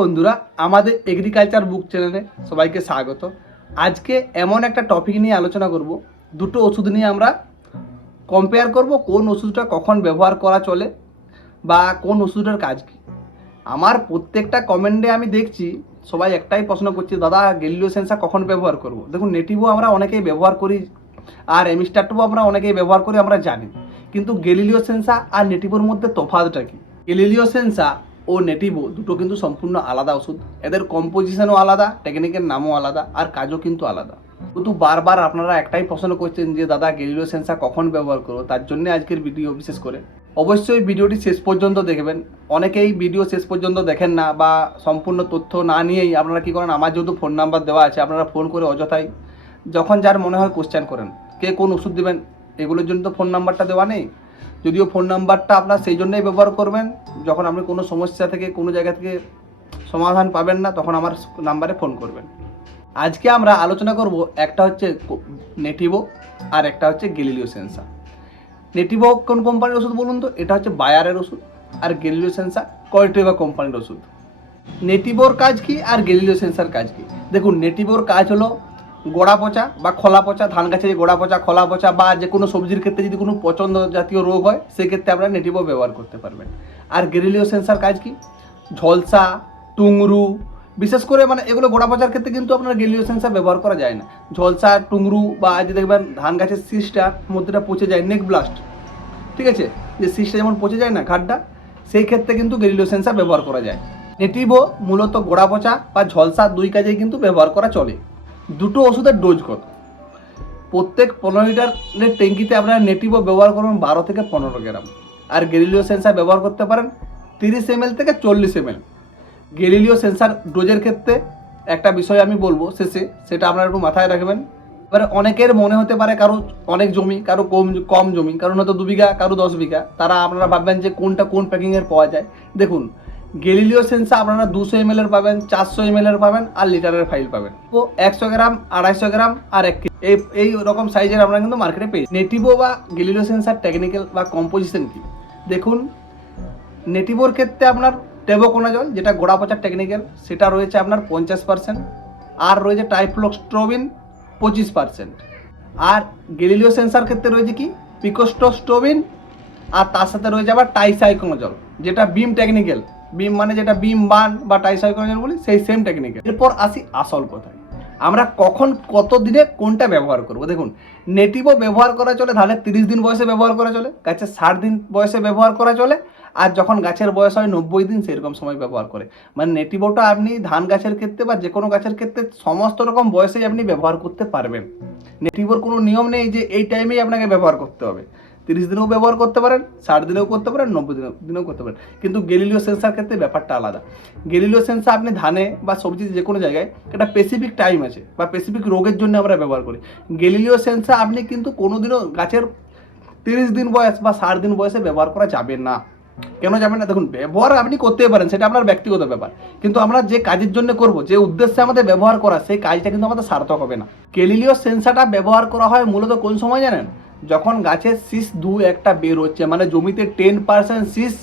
বন্ধুরা, আমাদের এগ্রিকালচার বুক চ্যানেলে সবাইকে স্বাগত। আজকে এমন একটা টপিক নিয়ে আলোচনা করব, দুটো ওষুধ নিয়ে আমরা কম্পেয়ার করব, কোন ওষুধটা কখন ব্যবহার করা চলে বা কোন ওষুধটার কাজ কী। আমার প্রত্যেকটা কমেন্টে আমি দেখছি, সবাই একটাই প্রশ্ন করছে, দাদা গেলিও সেন্সা কখন ব্যবহার করব? দেখুন নেটিভও আমরা অনেকেই ব্যবহার করি, আর এমিস্টারটুও আমরা অনেকেই ব্যবহার করি, আমরা জানি। কিন্তু গেলিলিও সেন্সা আর নেটিভোর মধ্যে তফাতটা কি? গেলিলিও সেন্সা ও নেটিভো দুটো কিন্তু সম্পূর্ণ আলাদা ওষুধ। এদের কম্পোজিশনও আলাদা টেকনিকের নামও আলাদা, আর কাজও কিন্তু আলাদা। কিন্তু বারবার আপনারা একটাই প্রশ্ন করছেন যে, দাদা গেলিলিও সেন্সা কখন ব্যবহার করব? তার জন্য আজকের ভিডিও বিশেষ করে। অবশ্যই ভিডিওটি শেষ পর্যন্ত দেখবেন। অনেকেই ভিডিও শেষ পর্যন্ত দেখেন না বা সম্পূর্ণ তথ্য না নিয়েই আপনারা কী করেন? আমার যেহেতু ফোন নাম্বার দেওয়া আছে, আপনারা ফোন করে অযথাই যখন যার মনে হয় কোশ্চেন করেন। কে কোন ওষুধ দেবেন? এগুলোর জন্য তো ফোন নাম্বারটা দেওয়া নেই। যদিও ফোন নাম্বারটা আপনার সেই জন্যই ব্যবহার করবেন, যখন আপনি কোনো সমস্যা থেকে, কোনো জায়গা থেকে সমাধান পাবেন না, তখন আমার নাম্বারে ফোন করবেন। আজকে আমরা আলোচনা করব, একটা হচ্ছে নেটিভো আর একটা হচ্ছে গেলিলিও সেন্সা নেটিভো কোন কোম্পানির ওষুধ বলুন তো? এটা হচ্ছে বায়ারের ওষুধ আর গেলিলিও সেন্সা কয়টেভা কোম্পানির ওষুধ। নেটিভোর কাজ কি আর গেলিলিও সেন্সার কাজ কি? দেখুন নেটিভোর কাজ হলো গোড়া পচা বা খোলা পচা, ধান গাছের গোড়া পচা, খোলা পচা বা যে কোনো সবজির ক্ষেত্রে যদি কোনো পচন্দ জাতীয় রোগ হয়, সেক্ষেত্রে আপনারা নেটিভো ব্যবহার করতে পারবেন। আর গেরিলিও সেন্সার কাজ কি? ঝলসা, টুংরু, বিশেষ করে মানে এগুলো গোড়া পচার ক্ষেত্রে কিন্তু আপনার গেলিও সেন্সার ব্যবহার করা যায় না। ঝলসা, টুংরু বা যে দেখবেন ধান গাছের শীষটা মধ্যেটা পচে যায় নেক ব্লাস্ট ঠিক আছে? যে শীষটা যেমন পচে যায় না ঘাটটা সেই ক্ষেত্রে কিন্তু গেরিলিও সেন্সার ব্যবহার করা যায়। নেটিভো মূলত গোড়া পচা বা ঝলসা দুই কাজেই কিন্তু ব্যবহার করা চলে। দুটো ওষুধের ডোজ কত? প্রত্যেক পনেরো লিটারের ট্যাঙ্কিতে আপনারা নেটিভো ব্যবহার করবেন বারো থেকে পনেরো গ্রাম। আর গেলিলিও সেন্সার ব্যবহার করতে পারেন তিরিশ এম থেকে চল্লিশ এম গেলিলিও সেন্সার ডোজের ক্ষেত্রে একটা বিষয় আমি বলব শেষে, সেটা আপনারা একটু মাথায় রাখবেন। এবারে অনেকের মনে হতে পারে কারও অনেক জমি, কারও কম কম জমি, কারও হয়তো দু বিঘা, কারও দশ বিঘা। তারা আপনারা ভাববেন যে কোনটা কোন প্যাকিংয়ের পাওয়া যায়। দেখুন গেলিলিও সেন্সা আপনারা দুশো এম এর পাবেন, চারশো এম এর পাবেন, আর লিটারের ফাইল পাবেন। তো একশো গ্রাম, আড়াইশো গ্রাম, আর এক এই এই রকম সাইজের আমরা কিন্তু মার্কেটে পেয়ে নেটিভো বা গেলিলিও সেন্সার টেকনিক্যাল বা কম্পোজিশন কি? দেখুন নেটিভোর ক্ষেত্রে আপনার টেবোকোনাজল যেটা গোড়া পচার টেকনিক্যাল সেটা রয়েছে আপনার পঞ্চাশ পার্সেন্ট আর রয়েছে টাইফ্লোক্সট্রোবিন পঁচিশ পার্সেন্ট আর গেলিলিও সেন্সার ক্ষেত্রে রয়েছে কি? পিকোস্টোস্টোবিন আর তার সাথে রয়েছে আবার টাইসাইকোনোজল যেটা বিম টেকনিক্যাল বিম মানে যেটা বিম বান বা টাইসাইকোনোজল বলি, সেই সেম টেকনিক্যাল এরপর আসি আসল কথায়। আমরা কখন কত দিনে কোনটা ব্যবহার করব? দেখুন নেটিভও ব্যবহার করা চলে ধানের তিরিশ দিন বয়সে ব্যবহার করা চলে, গাছের ষাট দিন বয়সে ব্যবহার করা চলে, আর যখন গাছের বয়স হয় নব্বই দিন, সেরকম সময় ব্যবহার করে। মানে নেটিভোটা আপনি ধান গাছের ক্ষেত্রে বা যে কোনো গাছের ক্ষেত্রে সমস্ত রকম বয়সেই আপনি ব্যবহার করতে পারবেন। নেটিভোর কোনো নিয়ম নেই যে এই টাইমেই আপনাকে ব্যবহার করতে হবে। তিরিশ দিনেও ব্যবহার করতে পারেন, ষাট দিনেও করতে পারেন, নব্বই দিনেও দিনেও করতে পারেন। কিন্তু গেলিলিও সেন্সার ক্ষেত্রে ব্যাপারটা আলাদা। গেলিলিও সেন্সার আপনি ধানে বা সবজি যে কোনো জায়গায় একটা স্পেসিফিক টাইম আছে বা স্পেসিফিক রোগের জন্য আমরা ব্যবহার করি। গেলিলিও সেন্সার আপনি কিন্তু কোনোদিনও গাছের তিরিশ দিন বয়স বা ষাট দিন বয়সে ব্যবহার করা যাবে না। কেন যাবেন না? দেখুন, ব্যবহার আপনি করতেই পারেন, সেটা আপনার ব্যক্তিগত ব্যাপার। কিন্তু আমরা যে কাজের জন্য করব, যে উদ্দেশ্যে আমাদের ব্যবহার করা, সেই কাজটা কিন্তু আমাদের সার্থক হবে না। কেলিলিও সেন্সারটা ব্যবহার করা হয় মূলত কোন সময় জানেন? যখন গাছের শীষ দু একটা বের হচ্ছে মানে জমিতে টেন পার্সেন্ট শীষ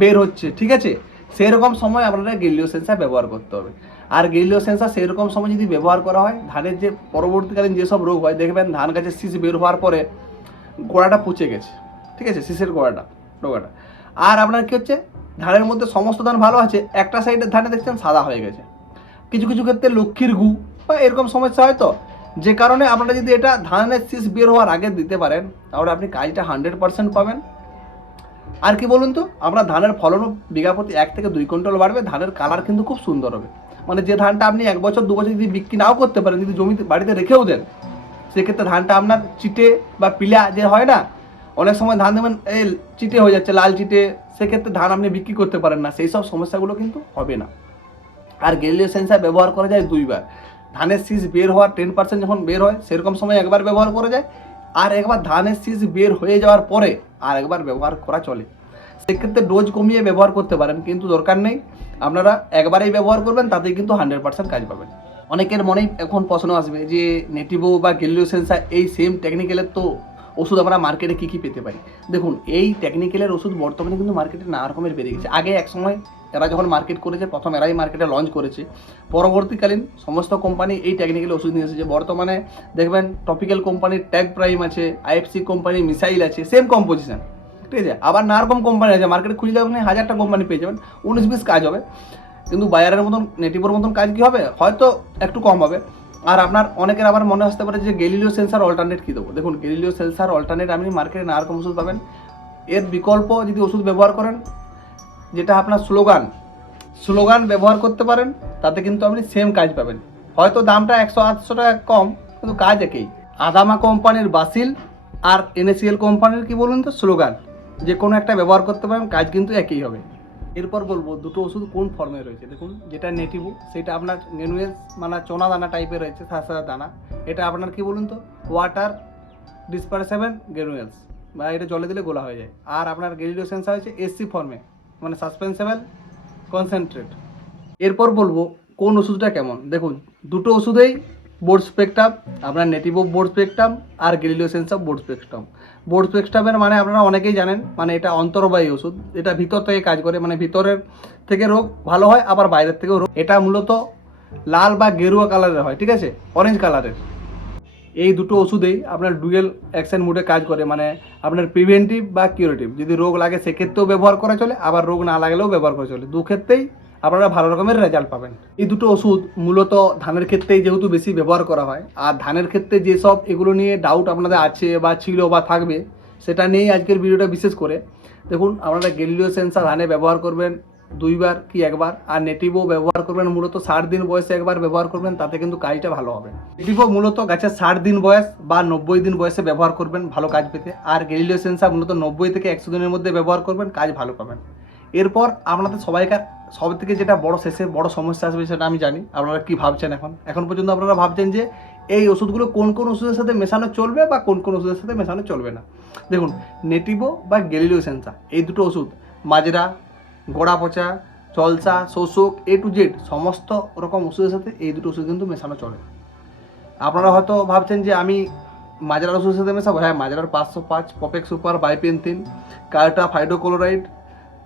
বের হচ্ছে, ঠিক আছে? সেরকম সময় আপনারা গেলিও সেন্সার ব্যবহার করতে হবে। আর গেলিও সেন্সার সেরকম সময় যদি ব্যবহার করা হয়, ধানের যে পরবর্তীকালীন যেসব রোগ হয়, দেখবেন ধান গাছের শীষ বের হওয়ার পরে গোড়াটা পচে গেছে, ঠিক আছে? শীষের গোড়াটা ডোগাটা আর আপনার কি হচ্ছে? ধানের মধ্যে সমস্ত ধান ভালো আছে, একটা সাইডের ধানে দেখছেন সাদা হয়ে গেছে। কিছু কিছু ক্ষেত্রে লক্ষ্মীর গু, বা এরকম সমস্যা হয় তো? যে কারণে আপনারা যদি এটা ধানের শীষ বের হওয়ার আগে দিতে পারেন, তাহলে আপনি কাজটা হান্ড্রেড পার্সেন্ট পাবেন। আর কি বলুন তো আপনার ধানের ফলনও বিঘা প্রতি এক থেকে দুই কুইন্টাল বাড়বে, ধানের কালার কিন্তু খুব সুন্দর হবে। মানে যে ধানটা আপনি এক বছর, দু বছর যদি বিক্রি নাও করতে পারেন, যদি জমিতে, বাড়িতে রেখেও দেন, সেক্ষেত্রে ধানটা আপনার চিটে বা পিলা যে হয় না, অনেক সময় ধান দেবেন এই চিটে হয়ে যাচ্ছে, লাল চিটে, সেক্ষেত্রে ধান আপনি বিক্রি করতে পারেন না, সেই সব সমস্যাগুলো কিন্তু হবে না। আর গেলিও সেন্সার ব্যবহার করা যায় দুইবার। ধানের শীষ বের হওয়ার টেন পার্সেন্ট যখন বের হয়, সেরকম সময় একবার ব্যবহার করা যায়। আর একবার ধানের শীষ বের হয়ে যাওয়ার পরে আর একবার ব্যবহার করা চলে। সেক্ষেত্রে ডোজ কমিয়ে ব্যবহার করতে পারেন, কিন্তু দরকার নেই। আপনারা একবারেই ব্যবহার করবেন, তাতেই কিন্তু হান্ড্রেড পার্সেন্ট কাজ পাবেন। অনেকের মনেই এখন প্রশ্ন আসবে যে নেটিভো বা গেলিও সেন্সার এই সেম টেকনিক্যালের তো ওষুধ আমরা মার্কেটে কী কী পেতে পারি? দেখুন, এই টেকনিক্যালের ওষুধ বর্তমানে কিন্তু মার্কেটে নানা রকমের বেরিয়ে গেছে। আগে এক সময় এরা যখন মার্কেট করেছে, প্রথম এরাই মার্কেটে লঞ্চ করেছে। পরবর্তীকালীন সমস্ত কোম্পানি এই টেকনিক্যাল ওষুধ নিয়ে এসেছে। বর্তমানে দেখবেন টপিক্যাল কোম্পানির ট্যাগ প্রাইম আছে আইএফসি কোম্পানির মিসাইল আছে সেম কম্পোজিশন ঠিক আছে? আবার নানা রকম কোম্পানি আছে। মার্কেটে খুঁজলে আপনি হাজারটা কোম্পানি পেয়ে যাবেন। উনিশ বিশ কাজ হবে। কিন্তু বায়ারের মতন নেটিভোর মতন কাজ কী হবে? হয়তো একটু কম হবে। আর আপনার অনেকের আবার মনে আসতে পারে যে গেলিলিও সেন্সার অল্টারনেট কী দেবো? দেখুন গেলিলিও সেন্সার অল্টারনেট আপনি মার্কেটে নানা রকম ওষুধ পাবেন। এর বিকল্প যদি ওষুধ ব্যবহার করেন, যেটা আপনার স্লোগান স্লোগান ব্যবহার করতে পারেন, তাতে কিন্তু আপনি সেম কাজ পাবেন। হয়তো দামটা একশো আটশো টাকা কম, কিন্তু কাজ একই। আদামা কোম্পানির বাসিল আর এনএসিএল কোম্পানির কি বলুন তো? স্লোগান। যে কোনো একটা ব্যবহার করতে পারেন, কাজ কিন্তু একই হবে। এরপর বলব দুটো ওষুধ কোন ফর্মে রয়েছে? দেখুন, যেটা নেটিভু সেটা আপনার নেনুয়েস মানে চোনা দানা টাইপের রয়েছে, সাদা দানা। এটা আপনার কি বলুন তো? ওয়াটার ডিসপারসেবল গ্রেনুয়েলস বা এটা জলে দিলে গোলা হয়ে যায়। আর আপনার সেন্সার হচ্ছে এসসি ফর্মে মানে সাসপেন্সেবল কনসেন্ট্রেট এরপর বলব কোন ওষুধটা কেমন? দেখুন, দুটো ওষুধেই বোর্ড স্পেকট্রাম আপনার নেটিভো বোর্ড স্পেকট্রাম আর Galileo sensor board spectrum board স্পেকট্রামের মানে আপনারা অনেকেই জানেন মানে এটা অন্তর্বাহী ওষুধ, এটা ভিতর থেকে কাজ করে মানে ভিতরের থেকে রোগ ভালো হয়, আবার বাইরের থেকেও রোগ। এটা মূলত লাল বা গেরুয়া কালারের হয়, ঠিক আছে? অরেঞ্জ কালারের এই দুটো ওষুধেই আপনার ডুয়েল অ্যাকশন মুডে কাজ করে মানে আপনার প্রিভেন্টিভ বা কিউরেটিভ যদি রোগ লাগে, সেক্ষেত্রেও ব্যবহার করা চলে, আবার রোগ না লাগলেও ব্যবহার করা চলে। দু ক্ষেত্রেই আপনারা ভালো রকমের রেজাল্ট পাবেন। এই দুটো ওষুধ মূলত ধানের ক্ষেত্রেই যেহেতু বেশি ব্যবহার করা হয়, আর ধানের ক্ষেত্রে যেসব এগুলো নিয়ে ডাউট আপনাদের আছে বা ছিল বা থাকবে, সেটা নিয়েই আজকের ভিডিওটা বিশেষ করে। দেখুন, আপনারা গেলিলিও সেন্সার ধানে ব্যবহার করবেন দুইবার কি একবার, আর নেটিভও ব্যবহার করবেন মূলত ষাট দিন বয়সে একবার ব্যবহার করবেন, তাতে কিন্তু কাজটা ভালো হবে। নেটিভও মূলত গাছের ষাট দিন বয়স বা নব্বই দিন বয়সে ব্যবহার করবেন ভালো কাজ পেতে, আর গেলিলিও সেন্সার মূলত নব্বই থেকে একশো দিনের মধ্যে ব্যবহার করবেন, কাজ ভালো পাবেন। এরপর আপনাদের সবাইকার সব থেকে যেটা বড় শেষে বড় সমস্যা আসবে সেটা আমি জানি, আপনারা কি ভাবছেন এখন? এখন পর্যন্ত আপনারা ভাবছেন যে এই ওষুধগুলো কোন কোন ওষুধের সাথে মেশানো চলবে বা কোন কোন ওষুধের সাথে মেশানো চলবে না? দেখুন নেটিভো বা গেলিলিও সেন্সা এই দুটো ওষুধ, মাজরা গোড়া পচা চলসা শোষক এ টু জেড সমস্ত রকম ওষুধের সাথে এই দুটো ওষুধ কিন্তু মেশানো চলে। আপনারা হয়তো ভাবছেন যে আমি মাজরার ওষুধের সাথে মেশাবো? হ্যাঁ মাজরার পাঁচশো পাঁচ, পপেক সুপার, বাইপেন্থিন কার্টা ফাইডোক্লোরাইড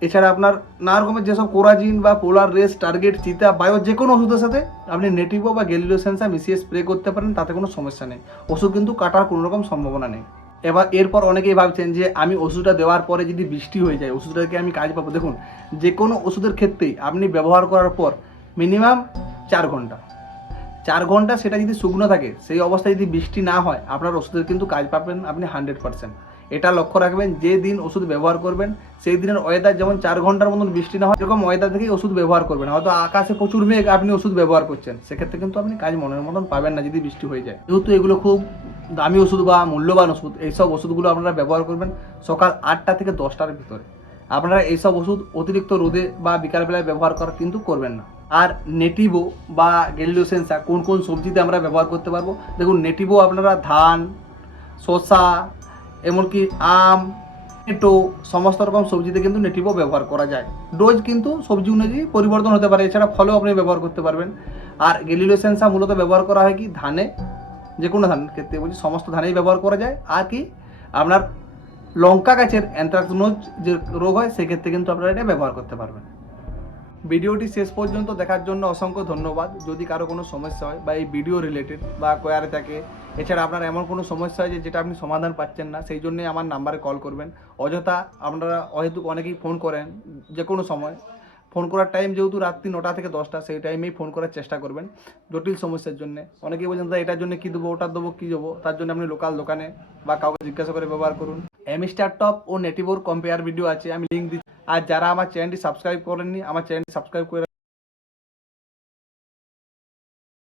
এছাড়া আপনার নানা রকমের যেসব কোরাজিন বা পোলার রেস, টার্গেট, চিতা, বায়ো যে কোনো ওষুধের সাথে আপনি নেটিভো বা গেলিলো সেন্সা মিশিয়ে স্প্রে করতে পারেন, তাতে কোনো সমস্যা নেই। ওষুধ কিন্তু কাটার কোনো রকম সম্ভাবনা নেই। এবার এরপর অনেকেই ভাবছেন যে আমি ওষুধটা দেওয়ার পরে যদি বৃষ্টি হয়ে যায়, ওষুধটাকে আমি কাজ পাবো। দেখুন, যে কোনো ওষুধের ক্ষেত্রেই আপনি ব্যবহার করার পর মিনিমাম চার ঘণ্টা। চার ঘণ্টা সেটা যদি শুকনো থাকে, সেই অবস্থায় যদি বৃষ্টি না হয়, আপনার ওষুধের কিন্তু কাজ পাবেন আপনি হান্ড্রেড পার্সেন্ট এটা লক্ষ্য রাখবেন, যে দিন ওষুধ ব্যবহার করবেন, সেই দিনের ওয়েদার যেমন চার ঘণ্টার মতন বৃষ্টি না হয়, এরকম ওয়েদার থেকেই ওষুধ ব্যবহার করবেন। হয়তো আকাশে প্রচুর মেঘ, আপনি ওষুধ ব্যবহার করছেন। সেক্ষেত্রে কিন্তু আপনি কাজ মনের মতন পাবেন না যদি বৃষ্টি হয়ে যায়। যেহেতু এগুলো খুব দামি ওষুধ বা মূল্যবান ওষুধ, এইসব ওষুধগুলো আপনারা ব্যবহার করবেন সকাল আটটা থেকে দশটার ভিতরে। আপনারা এইসব ওষুধ অতিরিক্ত রোদে বা বিকালবেলায় ব্যবহার করা কিন্তু করবেন না। আর নেটিভো বা গেলিওসেন্সা কোন কোন সবজিতে আমরা ব্যবহার করতে পারব? দেখুন, নেটিভো আপনারা ধান, শসা এমনকি আম, টমেটো, সমস্ত রকম সবজিতে কিন্তু নেটিভো ব্যবহার করা যায়। ডোজ কিন্তু সবজি অনুযায়ী পরিবর্তন হতে পারে, এছাড়া ফলেও আপনি ব্যবহার করতে পারবেন। আর গেলিলোসেন্সা মূলত ব্যবহার করা হয় কি? ধানে যে কোনো ধান ক্ষেত্রে বলছি, সমস্ত ধানেই ব্যবহার করা যায়। আর কি? আপনার লঙ্কা গাছের অ্যান্থ্রাকনোজ যে রোগ হয়, সেক্ষেত্রে কিন্তু আপনারা এটা ব্যবহার করতে পারবেন। ভিডিওটি শেষ পর্যন্ত দেখার জন্য অসংখ্য ধন্যবাদ। যদি কারও কোনো সমস্যা হয় বা এই ভিডিও রিলেটেড বা কোয়ারে থাকে, এছাড়া আপনার এমন কোনো সমস্যা হয় যে যেটা আপনি সমাধান পাচ্ছেন না, সেই জন্যই আমার নাম্বারে কল করবেন। অযথা আপনারা অহেতুক অনেকেই ফোন করেন যে কোনো সময়। ফোন করার টাইম যেহেতু রাত্রি নটা থেকে দশটা, সেই টাইমেই ফোন করার চেষ্টা করবেন জটিল সমস্যার জন্য। অনেকেই বলছেন, দাদা, এটার জন্য কী দেবো? ওটার দেবো, কী দেবো? তার জন্য আপনি লোকাল দোকানে বা কাউকে জিজ্ঞাসা করে ব্যবহার করুন। এমিস্টার টপ ও নেটিভোর কম্পেয়ার ভিডিও আছে, আমি লিঙ্ক দিচ্ছি। আর যারা আমার চ্যানেলটি সাবস্ক্রাইব করেননি আমার চ্যানেলটি সাবস্ক্রাইব করে